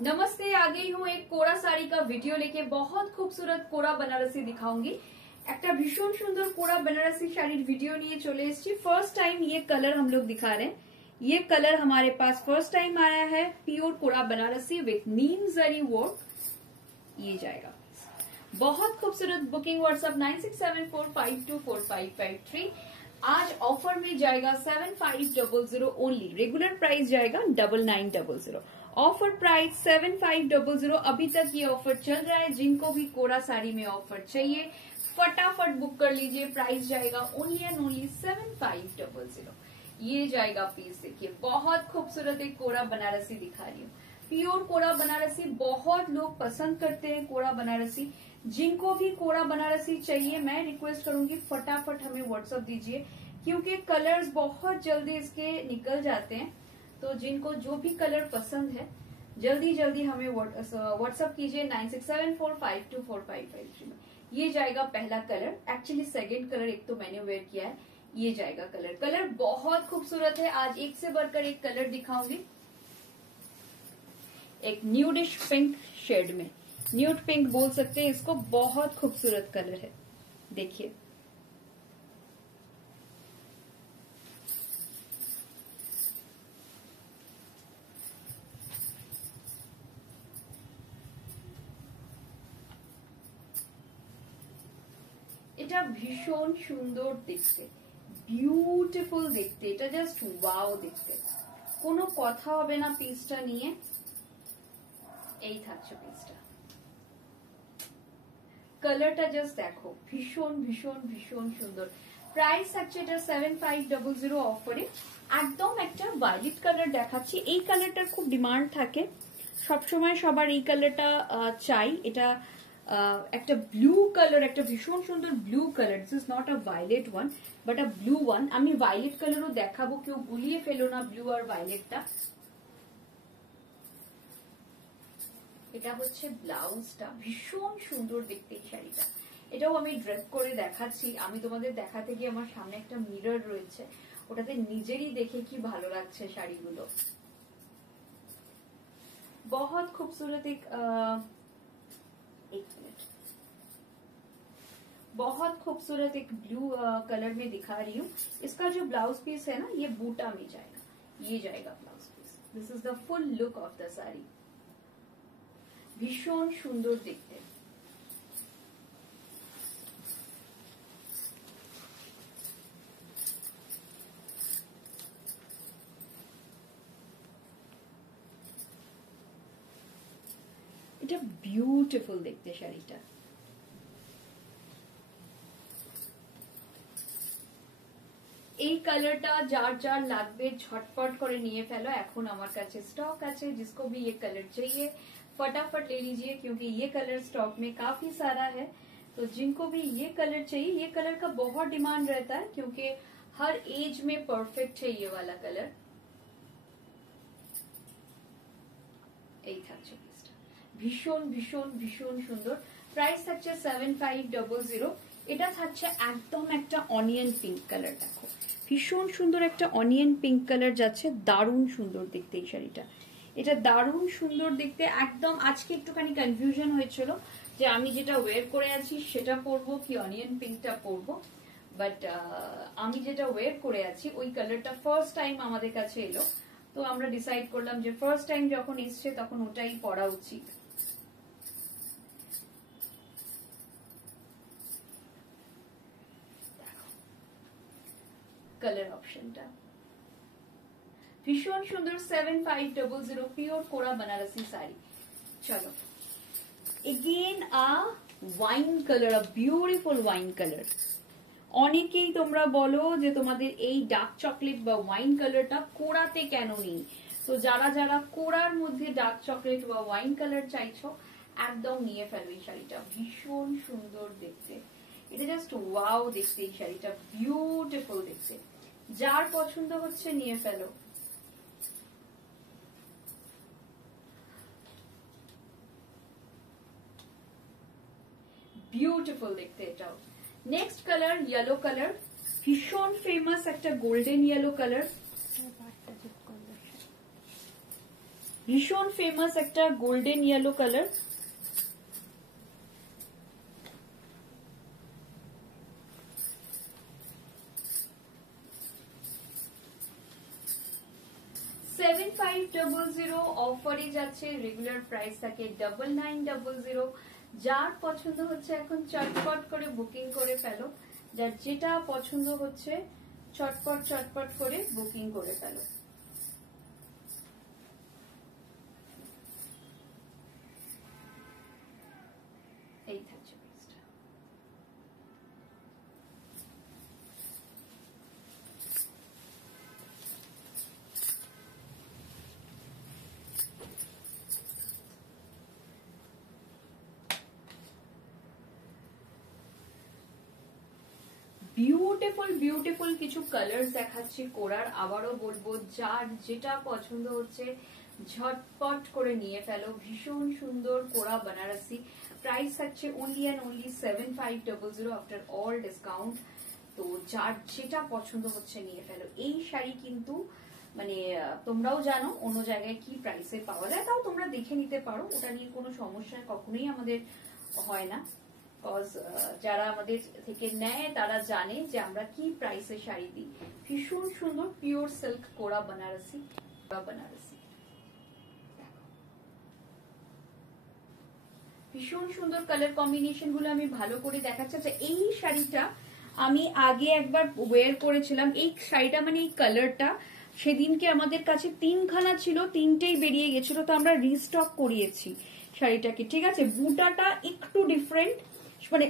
नमस्ते, आ गई हूँ एक कोरा साड़ी का वीडियो लेके। बहुत खूबसूरत कोरा बनारसी दिखाऊंगी। একটা ভীষণ সুন্দর কোরা बनारसी শাড়ির ভিডিও নিয়ে চলে এসেছি। फर्स्ट टाइम ये कलर हम लोग दिखा रहे हैं। ये कलर हमारे पास फर्स्ट टाइम आया है। प्योर कोरा बनारसी विथ नीम जरी वर्क। ये जाएगा बहुत खूबसूरत। Booking WhatsApp 9674524553। आज ऑफर में जाएगा 7500 ओनली। रेगुलर प्राइस जाएगा 9900। Offer price 7500। अभी तक ये ऑफर चल रहा है। जिनको भी कोरा साड़ी में ऑफर चाहिए फटाफट बुक कर लीजिए। प्राइस जाएगा ओनली एंड ओनली 7500। ये जाएगा पीस। देखिए बहुत खूबसूरत एक कोरा बनारसी दिखा रही हूँ। प्योर कोरा बनारसी बहुत लोग पसंद करते हैं। कोरा बनारसी जिनको भी कोरा बनारसी चाहिए मैं रिक्वेस्ट करूंगी फटाफट हमें व्हाट्सएप दीजिए, क्योंकि कलर्स बहुत जल्दी इसके निकल जाते हैं। तो जिनको जो भी कलर पसंद है जल्दी जल्दी हमें व्हाट्सएप कीजिए 9674524553 में। ये जाएगा पहला कलर। एक्चुअली सेकंड कलर एक तो मैंने वेयर किया है। ये जाएगा कलर बहुत खूबसूरत है। आज एक से बढ़कर एक कलर दिखाऊंगी। एक न्यूडिश पिंक शेड में, न्यूड पिंक बोल सकते हैं इसको। बहुत खूबसूरत कलर है। देखिए এটা ভীষণ সুন্দর দেখতে, বিউটিফুল দেখতে। এটা জাস্ট ওয়াও দেখতে, কোনো কথা হবে না পিসটা নিয়ে। এই থাকছে পিসটা। কালারটা জাস্ট দেখো, ভীষণ ভীষণ ভীষণ সুন্দর। প্রাইস থাকছে এটা 7500 অফারে। একদম একটা ভায়োলেট কালার দেখাচ্ছি। এই কালারটার খুব ডিমান্ড থাকে সবসময়, সবার এই কালারটা চাই। এটা একটা ব্লু কালার, একটা ভীষণ সুন্দর blue colour. This is not a violet one but a blue one. আমি ভায়োলেট কালারও দেখাবো, কেউ গুলিয়ে ফেলো না ব্লু আর ভায়োলেটটা। এটা হচ্ছে ব্লাউজটা, ভীষণ সুন্দর দেখতে এই শাড়িটা। এটাও আমি ড্রেপ করে দেখাচ্ছি। আমি তোমাদের দেখাতে গিয়ে আমার সামনে একটা মিরর রয়েছে, ওটাতে নিজেরই দেখে কি ভালো লাগছে শাড়িগুলো। बहुत खूबसूरत एक मिनट, बहुत खूबसूरत एक ब्लू कलर में दिखा रही हूँ। इसका जो ब्लाउज पीस है ना, ये बूटा में जाएगा। ये जाएगा blouse piece. This is the full look of the sari. भीषण सुंदर देखते। এটা বিউটিফুল দেখতে শাড়িটা। এই কালারটা যার যার লাগবে झटपट করে নিয়ে ফেলো। এখন আমার কাছে স্টক আছে। जिसको भी ये कलर चाहिए फटाफट ले लीजिए, क्योंकि ये कलर स्टॉक में काफी सारा है। तो जिनको भी ये कलर चाहिए, ये कलर का बहुत डिमांड रहता है क्योंकि हर एज में परफेक्ट है ये वाला कलर। এই থাকছে পিসটা, ভীষণ ভীষণ ভীষণ সুন্দর। প্রাইস থাকছে 7500। এটা থাকছে একদম একটা অনিয়ন পিঙ্ক কালার। দেখো ভীষণ সুন্দর একটা অনিয়ন পিঙ্ক কালার যাচ্ছে। দারুণ সুন্দর দেখতে এই শাড়িটা। এটা দারুণ সুন্দর দেখতে। একদম আজকে একটুখানি কনফিউশন হয়েছিল যে আমি যেটা ওয়ের করে আছি সেটা পরবো কি অনিয়ন পিঙ্কটা পরবো, বাট আমি যেটা ওয়ের করে আছি ওই কালারটা ফার্স্ট টাইম আমাদের কাছে এলো। তো আমরা ডিসাইড করলাম যে ফার্স্ট টাইম যখন এসছে তখন ওটাই পরা উচিত। কালার অপশনটা ভীষণ সুন্দর। 7500 प्योर कोरा बनारसी साड़ी। चलो again a wine colour, a beautiful wine colour. অনেকেই তোমরা বলো যে তোমাদের এই ডার্ক চকলেট বা ওয়াইন কালারটা কোরাতে কেন নেই। তো যারা যারা কোরার মধ্যে ডার্ক চকলেট বা ওয়াইন কালার চাইছো একদম নিয়ে ফেলো এই শাড়িটা। ভীষণ সুন্দর দেখতে। এটা জাস্ট ওয়াও দেখতে এই শাড়িটা, বিউটিফুল দেখতে। যার পছন্দ হচ্ছে নিয়ে ফেলো। বিউটিফুল দেখতে এটাও। नेक्स्ट कलर येलो कलर, भीषण फेमस एक गोल्डन येलो कलर। ভীষণ ফেমাস একটা গোল্ডেন ইয়েলো কালার। $7500 অফারে যাচ্ছে, রেগুলার প্রাইস থাকে $9900। যার পছন্দ হচ্ছে এখন চটপট করে বুকিং করে ফেলো, যার যেটা পছন্দ হচ্ছে চটপট করে বুকিং করে ফেলো। এই থাকছে প্রাইসটা। বিউটিফুল কিছু কালার দেখাচ্ছি কোরার। আবারও বলবো, যার যেটা পছন্দ হচ্ছে ঝটপট করে নিয়ে ফেলো। ভীষণ সুন্দর কোরা বেনারসি, প্রাইস থাকছে only and only 7500 after all discount. তো যার যেটা পছন্দ হচ্ছে নিয়ে ফেলো। এই শাড়ি কিন্তু মানে তোমরাও জানো অন্য জায়গায় কি প্রাইসে পাওয়া যায়, তাও তোমরা দেখে নিতে পারো, ওটা নিয়ে কোনো সমস্যা কখনোই আমাদের হয় না। কজ যারা আমাদের থেকে নেয় তারা জানে যে আমরা কি প্রাইসে শাড়ি দিই। ভীষণ সুন্দর পিওর সিল্ক কোরা বেনারসি, ভীষণ সুন্দর কালার কম্বিনেশন গুলো আমি ভালো করে দেখাচ্ছি। আচ্ছা, এই শাড়িটা আমি আগে একবার ওয়্যার করেছিলাম। এই শাড়িটা মানে এই কালারটা সেদিনকে আমাদের কাছে 3খানা ছিল, 3টেই বেরিয়ে গেছিল, তো আমরা রিস্টক করিয়েছি শাড়িটাকে। ঠিক আছে, বুটাটা একটু ডিফারেন্ট, মানে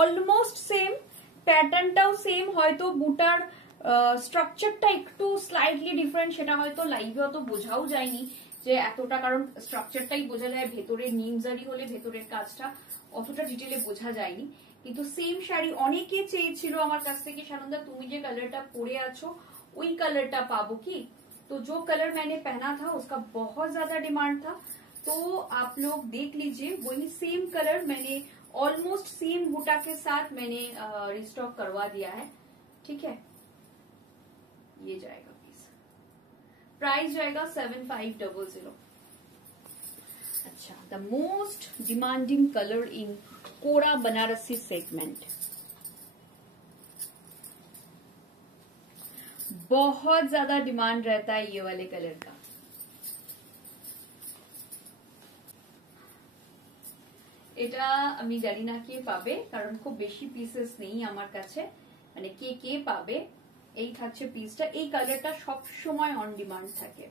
অলমোস্ট সেম, প্যাটার্নটাও সেম, হয়তো বুটার স্ট্রাকচারটা একটু স্লাইটলি ডিফারেন্ট, সেটা হয়তো লাইভে অত বোঝাও যায়নি যে এতটা, কারণ স্ট্রাকচারটাই বোঝা যায়, ভেতরে নিমজারি হলে ভেতরের কাজটা অতটা ডিটেলে বোঝা যায়নি। কিন্তু সেম শাড়ি অনেকে চেয়েছিল আমার কাছ থেকে, সানন্দা তুমি যে কালারটা পরে আছো ওই কালারটা পাবো কি? तो जो कलर मैंने पहना था उसका बहुत ज्यादा डिमांड था, तो आप लोग देख लीजिए वही सेम कलर मैंने ऑलमोस्ट सेम बूटा के साथ मैंने रिस्टॉक करवा दिया है। ठीक है, ये जाएगा प्लीज, प्राइस जाएगा 7500। अच्छा, the most demanding colour in kora Banarasi segment, बहुत ज्यादा डिमांड रहता है ये वाले कलर का। এটা আমি জানি না কে পাবে, কারণ খুব বেশি পিসেস নেই আমার কাছে, মানে কে কে পাবে। এই থাকছে পিসটা, এই কালারটা সব সময় অন ডিমান্ড থাকে।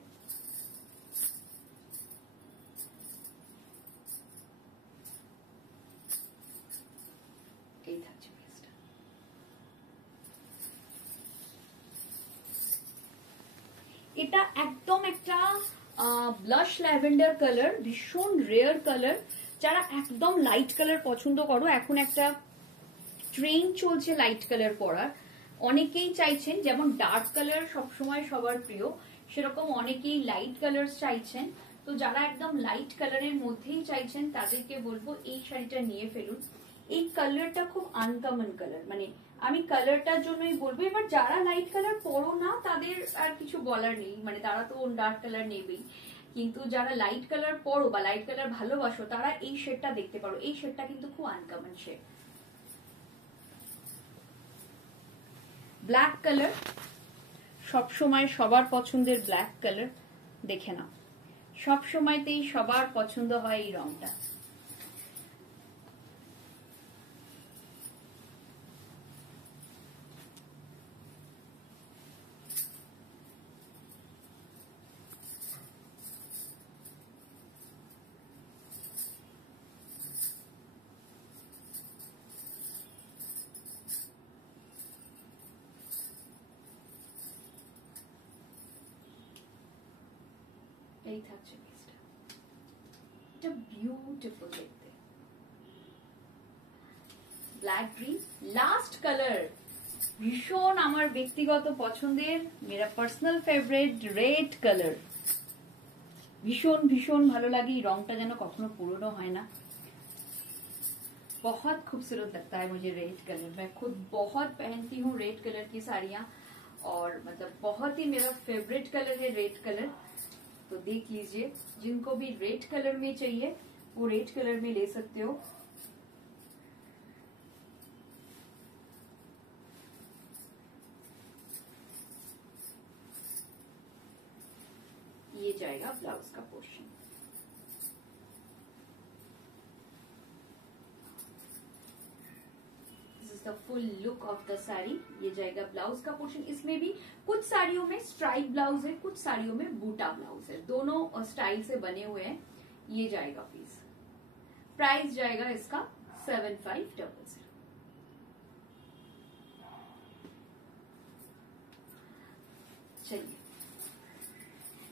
এই থাকছে পিসটা। এটা একদম একটা ব্লাশ ল্যাভেন্ডার কালার, ভীষণ রেয়ার কালার। যারা একদম লাইট কালার পছন্দ করো, এখন একটা ট্রেন্ড চলছে লাইট কালার পরার, অনেকেই চাইছেন, যেমন ডার্ক কালার সবসময় সবার প্রিয়, সেরকম অনেকেই লাইট কালার চাইছেন। তো যারা একদম লাইট কালারের মধ্যেই চাইছেন তাদেরকে বলবো এই শাড়িটা নিয়ে ফেলুন। এই কালারটা খুব আনকমন কালার, মানে আমি কালারটার জন্যই বলবো। এবার যারা লাইট কালার পরো না তাদের আর কিছু বলার নেই, মানে তারা তো ডার্ক কালার নেবেই, কিন্তু যারা লাইট কালার পরো বা লাইট কালার ভালোবাসো তারা এই শেডটা দেখতে পারো। এই শেডটা কিন্তু খুব আনকমন শেড। ব্ল্যাক কালার সবসময় সবার পছন্দের, ব্ল্যাক কালার দেখে নাও, সব সময়তেই সবার পছন্দ হয় এই রংটা। এই থাকছে পিসটা, এটা বিউটিফুল দেখতে। ব্ল্যাক গ্রিন লাস্ট কালার, ভীষণ আমার ব্যক্তিগত পছন্দের, মেরা পার্সোনাল ফেভারিট রেড কালার। ভীষণ ভীষণ ভালো লাগে, এই রংটা যেন কখনো পুরনো হয় না। बहुत खूबसूरत लगता है मुझे रेड कलर, मैं खुद बहुत पहनती हूँ रेड कलर की साड़ियाँ, और मतलब बहुत ही मेरा फेवरेट कलर है रेड कलर। तो देख लीजिए, जिनको भी रेड कलर में चाहिए वो रेड कलर में ले सकते हो। ये जाएगा ब्लाउज का portion. The full look of the sari. ये जाएगा ब्लाउज का पोर्शन। इसमें भी कुछ साड़ियों में स्ट्राइप ब्लाउज है, कुछ साड़ियों में बूटा ब्लाउज है, दोनों स्टाइल से बने हुए हैं। ये जाएगा पीस। प्राइस जाएगा इसका 7500। चलिए,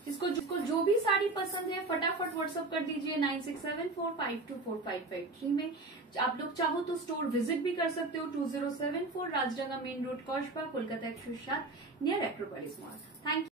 जिसको जो भी साड़ी पसंद है फटाफट व्हाट्सअप कर दीजिए 9674524553 में। आप लोग चाहो तो स्टोर विजिट भी कर सकते हो, 2074 Rajdanga main road, Kasba, Kolkata 107 near Acropolis mall. Thank you.